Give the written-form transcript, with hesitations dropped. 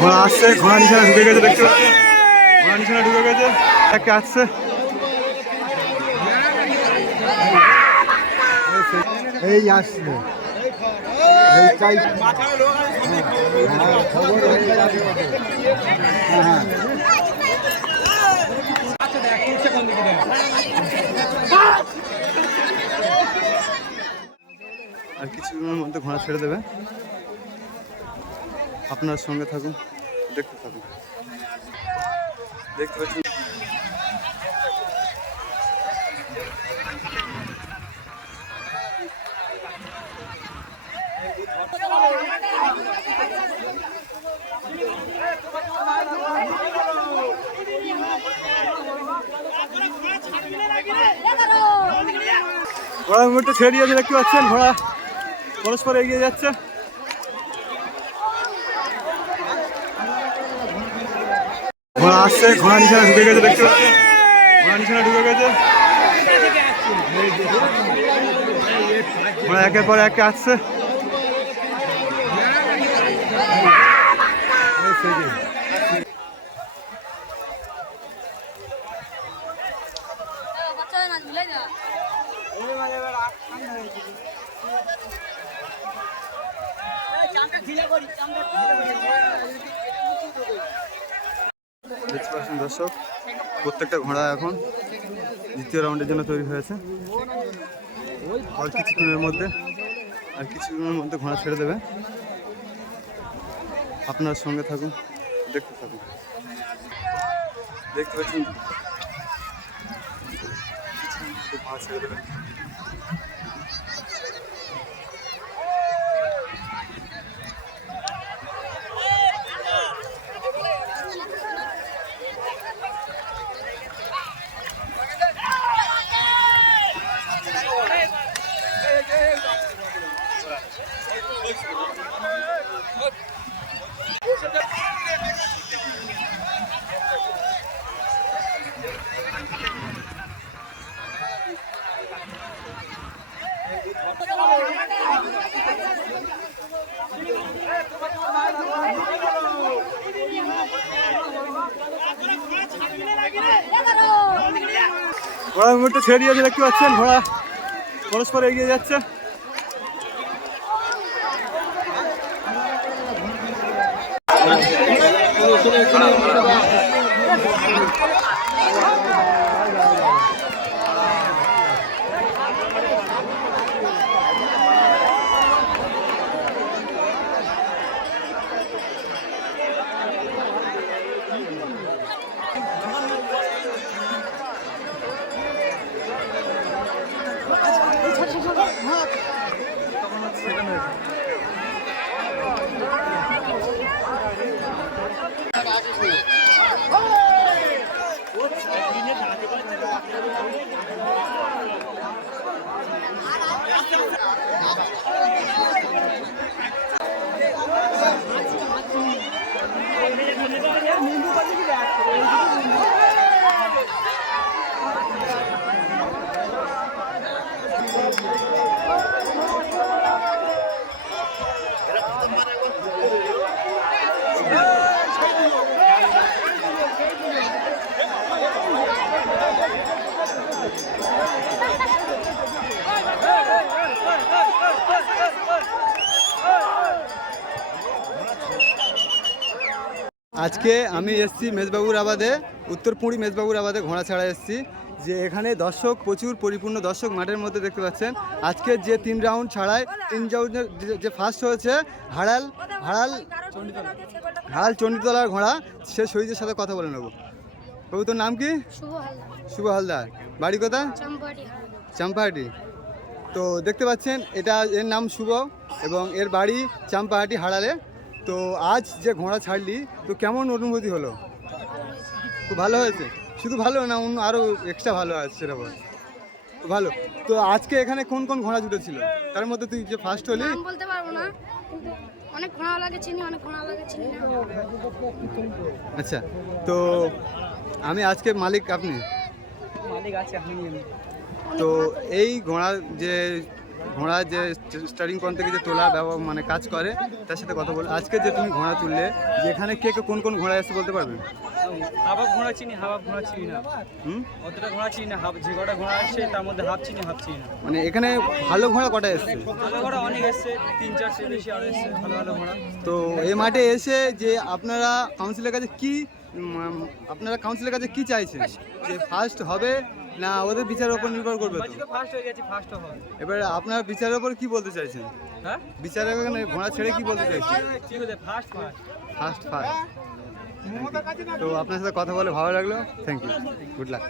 ঘোড়া আসছে, ঘোড়া নিশানা ঢুকে গেছে, দেখতে পাচ্ছেন ঘোড়া নিশানা ঢুকে গেছে, একটা আসছে। এই আসছে এই চাই আর কিছুদিনের মধ্যে ঘোড়া ছেড়ে দেবে। আপনার সঙ্গে থাকুন, দেখতে থাকুন। দেখতে পাচ্ছেন ঘোড়া মুহূর্তে ছেড়ে দিয়েছে, দেখতে পাচ্ছেন ঘোড়া পরস্পর এগিয়ে যাচ্ছে। ঘোড়া আসছে, ঘোড়া নিশানা ঢুকে গেছে, দেখতে পাচ্ছেন ঘোড়া নিশানা ঢুকে গেছে, ঘোড়া একের পর এক আসছে। দেখতে পাচ্ছেন দর্শক, প্রত্যেকটা ঘোড়া এখন দ্বিতীয় রাউন্ডের জন্য তৈরি হয়েছে। আর কিছুক্ষণের মধ্যে ঘোড়া ছেড়ে দেবে। আপনার সঙ্গে থাকুন, দেখতে থাকুন। দেখতে পাচ্ছেন ঘোড়া ছেড়ে দেবে। ঘোড়া মুহূর্তে ছেড়ে দিয়েছে, দেখতে পাচ্ছেন ঘোড়া পরস্পর এগিয়ে যাচ্ছে। আজকে আমি এসেছি মেজবাবুর আবাদে, উত্তরপুরি মেজবাবুর আবাদে ঘোড়া ছাড়া এসেছি। যে এখানে দর্শক প্রচুর পরিপূর্ণ দর্শক মাঠের মধ্যে দেখতে পাচ্ছেন। আজকে যে 3 রাউন্ড ছাড়ায় 3 রাউন্ডে যে ফার্স্ট হয়েছে হাড়াল চণ্ডীতলার ঘোড়া, সে শহীদের সাথে কথা বলে নেব। বাবু তোর নাম কি? শুভ হালদার। বাড়ি কোথায়? চাম্পাহাটি। তো দেখতে পাচ্ছেন এর নাম শুভ এবং এর বাড়ি চাম্পাহাটি হাড়ালে। তো আজ যে ঘোড়া ছাড়লি, তো কেমন অনুভূতি হলো? খুব ভালো হয়েছে? শুধু ভালো না, অন্য আরও এক্সট্রা ভালো আছে সেটা বল। ভালো। তো আজকে এখানে কোন কোন ঘোড়া জুটেছিল? তার মধ্যে তুই যে ফার্স্ট হলি? নাম বলতে পারবো না, অনেক ঘোড়া লাগে চিনি, অনেক ঘোড়া লাগে চিনি না। আচ্ছা, তো আমি আজকে মালিক, আপনি মালিক আছে আপনি। তো এই ঘোড়া যে ঘোড়া যে স্টার্টিং পয়েন্ট থেকে যে তোলা ব্যবহার মানে কাজ করে তার সাথে কথা বল। আজকে যে তুমি ঘোড়া তুললে যেখানে কে কে কোন কোন ঘোড়া এসে বলতে পারবে? হাবাব ঘোড়া চিনি, হাবাব ঘোড়া চিনি না। হুম, অতটা ঘোড়া চিনি না। যে কটা ঘোড়া আসছে তার মধ্যে হাফ চিনি, হাফ চিনি না। মানে এখানে ভালো ঘোড়া কটা এসছে? ভালো ঘোড়া অনেক এসছে, 3-4 বেশি আরো এসছে ভালো ভালো ঘোড়া। তো এই মাঠে এসে যে আপনারা কাউন্সিলের কাছে কি আপনারা কাউন্সিলের কাছে কি চাইছেন? যে ফার্স্ট হবে না ওদের বিচারের উপর নির্ভর করবে? তো ফার্স্ট হয়ে গেছে, ফার্স্ট হবে। এবার আপনার বিচারের উপর কি বলতে চাইছেন? হ্যাঁ, বিচারের ওখানে ঘোড়া ছেড়ে কি বলতে চাইছেন? কি হচ্ছে ফার্স্ট ফার্স্ট। First first. তো আপনার সাথে কথা বলে ভালো লাগলো, থ্যাংক ইউ, গুড লাক।